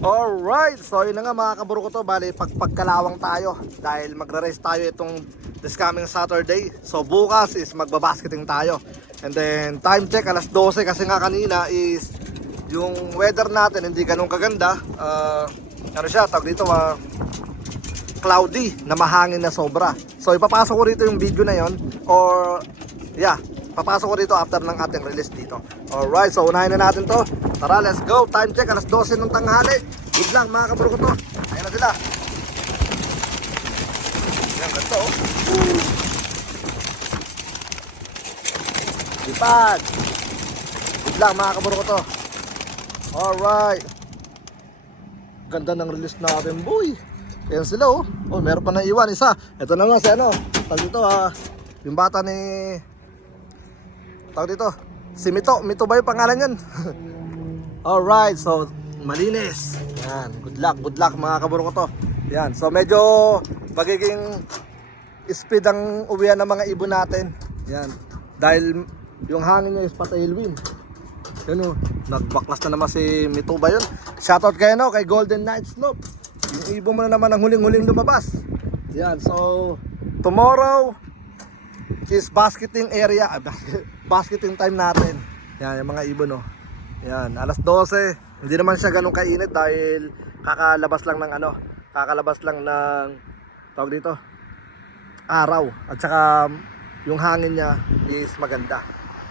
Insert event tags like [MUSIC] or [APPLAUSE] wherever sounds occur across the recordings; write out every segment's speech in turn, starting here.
Alright, so yun na nga mga kaburo ko to. Bali, pagpagkalawang tayo. Dahil magre-race tayo itong this coming Saturday. So bukas is magbabasketing tayo. And then time check alas 12 kasi nga kanina is Yung weather natin hindi ganun kaganda. Ah, Ano siya, tawag dito ah, Cloudy na mahangin na sobra. So ipapasok ko rito yung video na yon Or yeah, papasok ko dito after ng ating release dito Alright, so unahin na natin to Tara, let's go. Time check, alas 12 ng tanghali. Good lang, mga kaburo ko to. Ayan na sila. Ayan, ganito oh. Lipad. Good lang, mga kaburo ko to. Alright. Ganda ng release natin, boy. Ayan sila oh. Oh, meron pa na iwan isa. Ito na nga si ano. Tawag dito ah. Yung bata ni... Tawag dito. Si Mito. Mito ba yung pangalan yan? [LAUGHS] Alright, so malinis. Yan, good luck, good luck mga kaburo ko to. Yan, so medyo magiging speed ang uwian ng mga ibon natin. Yan, dahil yung hangin niya is pa tailwind. Yan o, nagbaklas na naman si Mito ba yun? Shoutout kayo no, kay Golden Night Snoop. Yung ibon mo na naman ang huling-huling lumabas. Yan, so tomorrow is basketing area, ah, basket- [LAUGHS] basketing time natin. Yan, yung mga ibon oh. Yan, alas 12. Hindi naman siya ganun kainit dahil kakalabas lang ng ano, kakalabas lang ng tawag dito, araw. At saka yung hangin niya is maganda.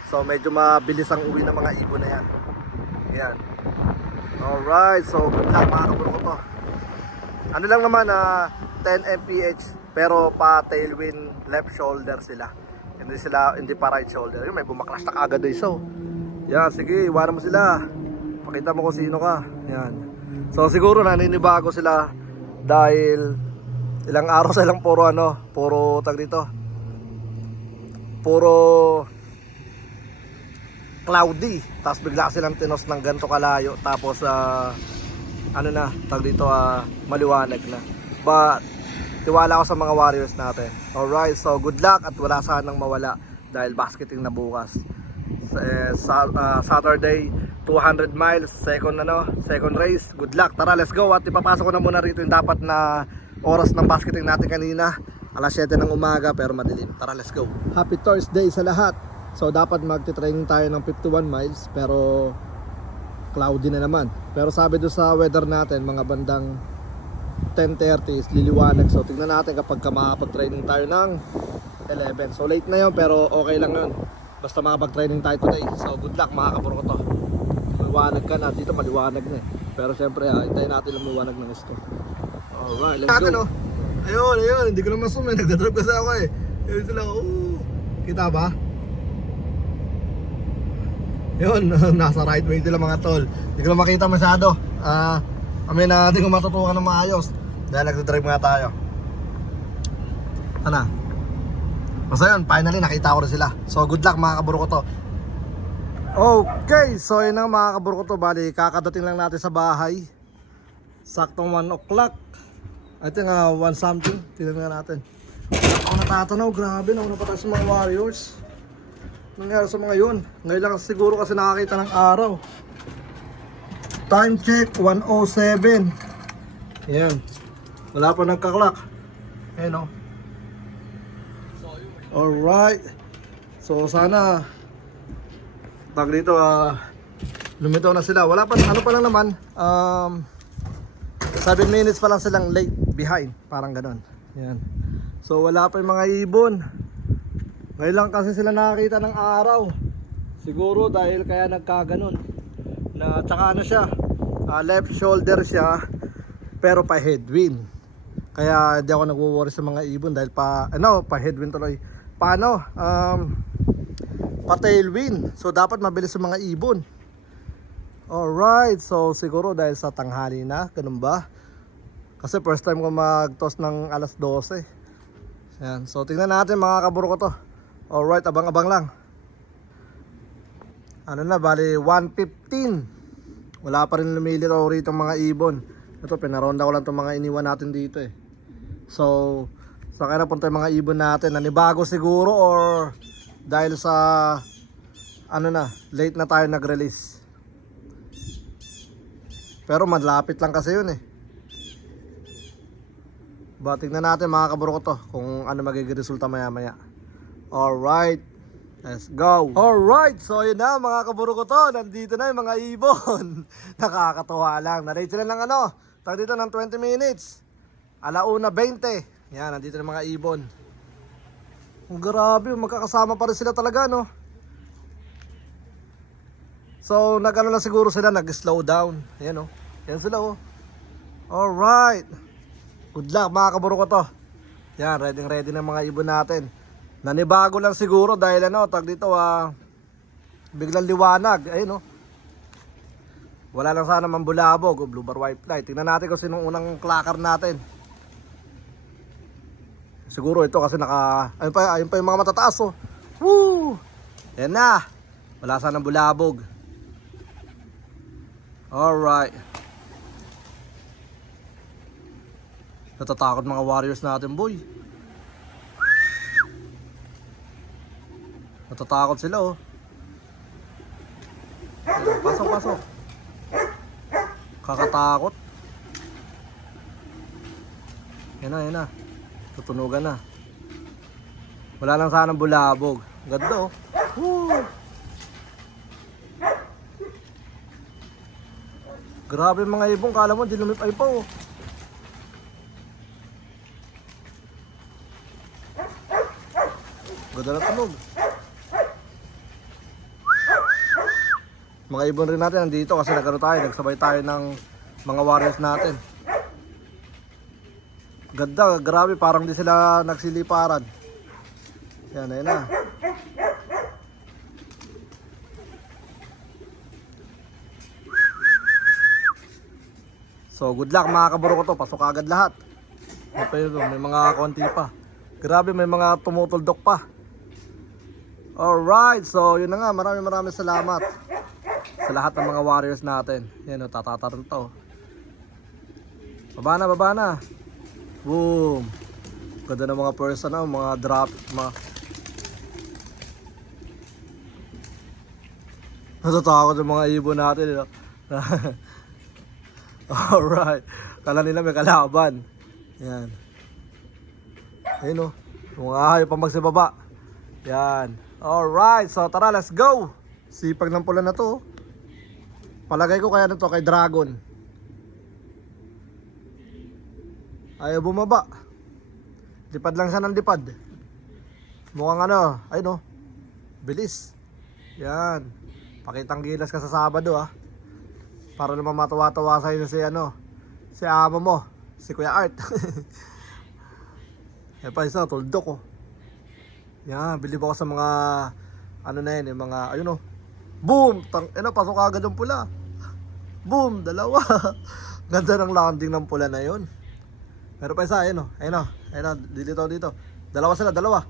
So medyo mabilis ang uwi ng mga ibon na yan. Yan. Alright, so good luck mga kaburo ko to. Ano lang naman na 10 mph pero pa tailwind left shoulder sila. Hindi sila hindi pa right shoulder. May bumaklas na kagad doon so. Yan, sige, iwanan mo sila. Pakita mo kung sino ka. Yan. So siguro naninibago sila dahil ilang araw sa ilang puro ano, puro tag dito. Puro cloudy. Tapos bigla silang tinos ng ganto kalayo. Tapos ah, ano na, tag dito ah, maliwanag na. But tiwala ako sa mga warriors natin. Alright, so good luck at wala sanang mawala dahil basketing na bukas. Eh, sa, ah, Saturday 200 miles second ano second race. Good luck. Tara let's go. At ipapasok ko na muna rito yung dapat na oras ng basketing natin kanina. Alas 7 ng umaga pero madilim. Tara let's go. Happy Thursday sa lahat. So dapat magti-training tayo ng 51 miles pero cloudy na naman. Pero sabi doon sa weather natin mga bandang 10.30 is liliwanag. So tingnan natin kapag ka makapag-training tayo ng 11 so late na yun pero okay lang yun. Basta makapag-training tayo today. So good luck mga kapuro ko to. Maliwanag ka na. Dito maliwanag na eh. Pero syempre ha hintayin natin ang maliwanag ng gusto. Alright let's go. ayun ayun. Hindi ko naman eh nagdadrive kasi ako eh. Ayun sila oh. Kita ba? Yun [LAUGHS] nasa right way sila mga tol. Hindi ko na makita masyado. Ah kami na hindi ko matutukan ng maayos dahil nagdadrive nga tayo ano Basta yun, finally nakita ko rin sila. So good luck mga kaburo ko to. Okay, so yun na mga kaburo ko to. Bali, kakadating lang natin sa bahay. Saktong 1 o'clock. I think uh, 1 something. Tignan nga natin. Ako natatanaw, grabe na. Una pa tayo sa mga warriors. Nangyari sa mga yun. Ngayon lang siguro kasi nakakita ng araw. Time check, 107. Yan. Wala pa nagka-clock. Ayan o. Alright. So sana tag dito ah lumitaw na sila. Wala pa ano pa lang naman um 7 minutes pa lang silang late behind, parang ganoon. Yan. So wala pa yung mga ibon. Ngayon lang kasi sila nakakita ng araw. Siguro dahil kaya nagkaganon. Na tsaka ano siya, ah, left shoulder siya pero pa headwind. Kaya hindi ako nagwo-worry sa mga ibon dahil pa ano, pa headwind tuloy. Paano? Um, pa tailwind. So dapat mabilis sa mga ibon. Alright, so siguro dahil sa tanghali na, ganun ba? Kasi first time ko mag-toss ng alas 12. Yan. So tingnan natin mga kaburo ko to. Alright, abang-abang lang. Ano na, bali 115. Wala pa rin lumilitaw rito mga ibon. Ito, pinaronda ko lang itong mga iniwan natin dito eh. So, sa kaya napunta yung mga ibon natin. Nanibago siguro or dahil sa ano na, late na tayo nag-release. Pero malapit lang kasi yun eh. Ba, tingnan natin mga kaburo ko to kung ano magiging resulta maya maya. Alright. Let's go. Alright, so yun na mga kaburo ko to. Nandito na yung mga ibon. [LAUGHS] Nakakatuwa lang. Narate sila ng ano, tag dito ng 20 minutes. Alauna 20. Yan, nandito na mga ibon. Ang grabe, magkakasama pa rin sila talaga, no? So, nag-ano na siguro sila, nag-slow down. Ayan, oh. Yan sila, oh. Alright. Good luck, mga kaburo ko to. Yan, ready ready na mga ibon natin. Nanibago lang siguro dahil ano, tag dito, ah, biglang liwanag. Ayun, oh. Wala lang sana mambulabog o blue bar white light. Tingnan natin kung sinong unang clacker natin. Siguro ito kasi naka ayun pa ayun pa yung mga matataas oh. Woo! Yan na. Wala sanang bulabog. Alright. Natatakot mga warriors natin, boy. Natatakot sila, oh. Pasok, pasok. Kakatakot. Yan na, yan na. Tutunugan na. Wala lang sanang bulabog. Ganda, oh. Woo! Grabe mga ibong, kala mo, di lumipay pa oh. Ganda na tunog. Mga ibon rin natin nandito kasi nagkaroon tayo, nagsabay tayo ng mga warriors natin. Ganda, grabe, parang di sila nagsiliparan. Yan, ayun na. So good luck mga kaburo ko to, pasok agad lahat. Yun, may mga konti pa. Grabe may mga tumutuldok pa. Alright, so yun na nga, maraming maraming salamat sa lahat ng mga warriors natin. Yan o, tatataran to. Baba na, baba na. Boom. Ganda ng mga person na, mga drop, mga... Natatakot yung mga ibon natin. You know? [LAUGHS] Alright. Kala nila may kalaban. Yan. Ayun o. Mga ayaw pa magsibaba. Yan. Alright. So tara, let's go. Sipag ng pula na to. Palagay ko kaya na to kay Dragon. Ayaw bumaba. Lipad lang siya ng lipad. Mukhang ano, ayun o. Bilis. Yan. Pakitang gilas ka sa Sabado ah. Para naman matawa-tawa sa'yo si ano, si amo mo, si Kuya Art. [LAUGHS] eh pa isa, tuldok oh. Yan, bilib ako sa mga, ano na yun, yung mga, ayun oh. Boom! Tang, ano, pasok agad yung pula. Boom! Dalawa. [LAUGHS] Ganda ng landing ng pula na yun. Meron pa isa, ayun oh. Ayun oh. Ayun oh, dito, dito. Dalawa sila, dalawa.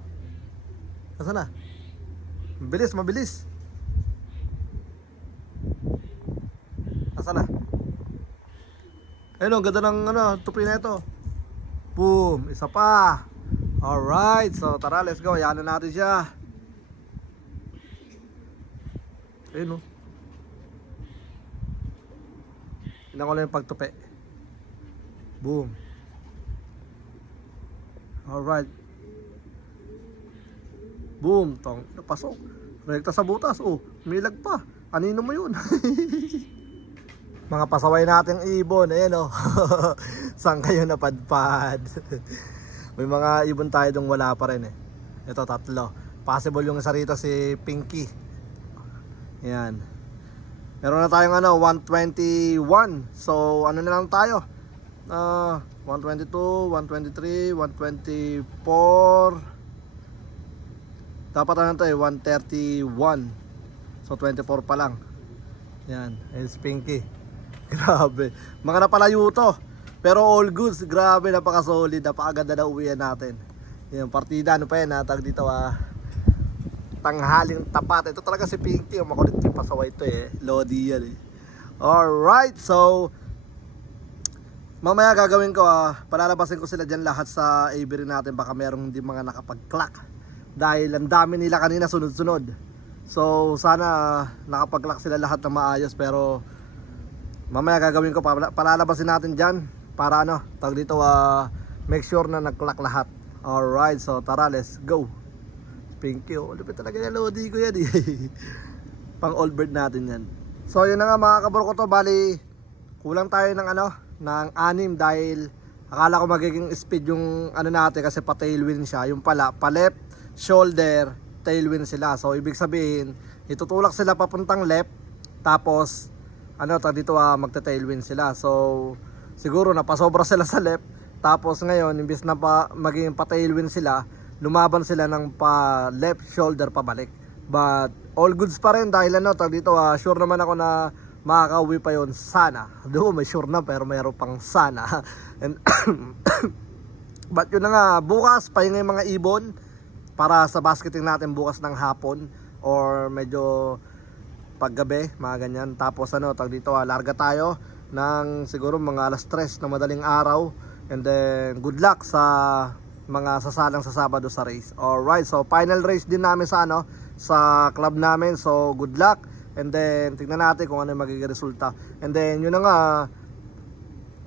Nasaan na? Mabilis, mabilis. Nasaan na? Ayun oh, ganda ng ano, tupi na ito. Boom! Isa pa. Alright, so tara, let's go. Ayan na natin siya. Ayun oh. Tingnan ko lang yung pagtupi. Boom. Alright. Boom. Tong, napasok. Rekta sa butas. Oh, milag pa. Anino mo yun? [LAUGHS] Mga pasaway nating ibon. Ayan oh. [LAUGHS] Saan kayo napadpad? [LAUGHS] May mga ibon tayo dong wala pa rin eh. Ito tatlo. Possible yung isa rito si Pinky. Yan. Meron na tayong ano, 121. So, ano na lang tayo? Ah, 122, 123, 124. Dapat ano to eh, 131. So, 24 pa lang. Yan, it's Pinky. [LAUGHS] Grabe. Mga napalayo to. Pero all goods, grabe, napaka-solid, napakaganda na uwian natin. Yan, partida, ano pa yan, natag dito ah tanghaling tapat. Ito talaga si Pinky. Ang makulit yung pasaway ito eh. Lodi yan eh. Alright, so mamaya gagawin ko ah, palalabasin ko sila dyan lahat sa aviary natin. Baka merong hindi mga nakapag-clock. Dahil ang dami nila kanina sunod-sunod. So sana nakapag-clock sila lahat na maayos pero mamaya gagawin ko, pala- palalabasin natin dyan para ano, tag dito, ah, make sure na nag-clock lahat. Alright, so tara, let's go. Pinky, oh, lupit talaga yung lodi ko yan eh. [LAUGHS] Pang old bird natin yan. So yun na nga mga kabro to, bali, kulang tayo ng ano, ng anim dahil akala ko magiging speed yung ano natin kasi pa tailwind siya. Yung pala, pa shoulder, tailwind sila. So ibig sabihin, itutulak sila papuntang left, tapos ano dito ah, magta-tailwind sila. So siguro napasobra sila sa left, tapos ngayon imbis na pa maging pa tailwind sila, lumaban sila ng pa left shoulder pabalik. But all goods pa rin dahil ano tag dito ah, sure naman ako na makakauwi pa yon sana. [LAUGHS] Doon may sure na pero mayroon pang sana. [LAUGHS] And [COUGHS] But yun na nga, bukas pahinga yung mga ibon para sa basketing natin bukas ng hapon or medyo paggabi, mga ganyan. Tapos ano, tag dito, ah, larga tayo ng siguro mga alas 3 na madaling araw. And then, good luck sa mga sasalang sa Sabado sa race. Alright, so final race din namin sa ano, sa club namin. So, good luck. And then, tignan natin kung ano yung magiging resulta. And then, yun na nga,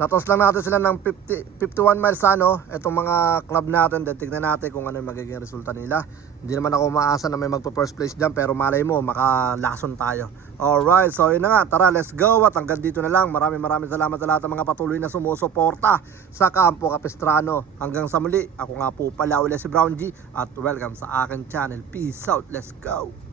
Natos lang natin sila ng 50, 51 miles sa ano, itong mga club natin, then tignan natin kung ano yung magiging resulta nila. Hindi naman ako maasa na may magpo first place dyan, pero malay mo, makalason tayo. Alright, so yun na nga, tara, let's go. At hanggang dito na lang, maraming maraming salamat sa lahat ng mga patuloy na sumusuporta sa Campo Capistrano. Hanggang sa muli, ako nga po pala ulit si Brown G, at welcome sa akin channel. Peace out, let's go!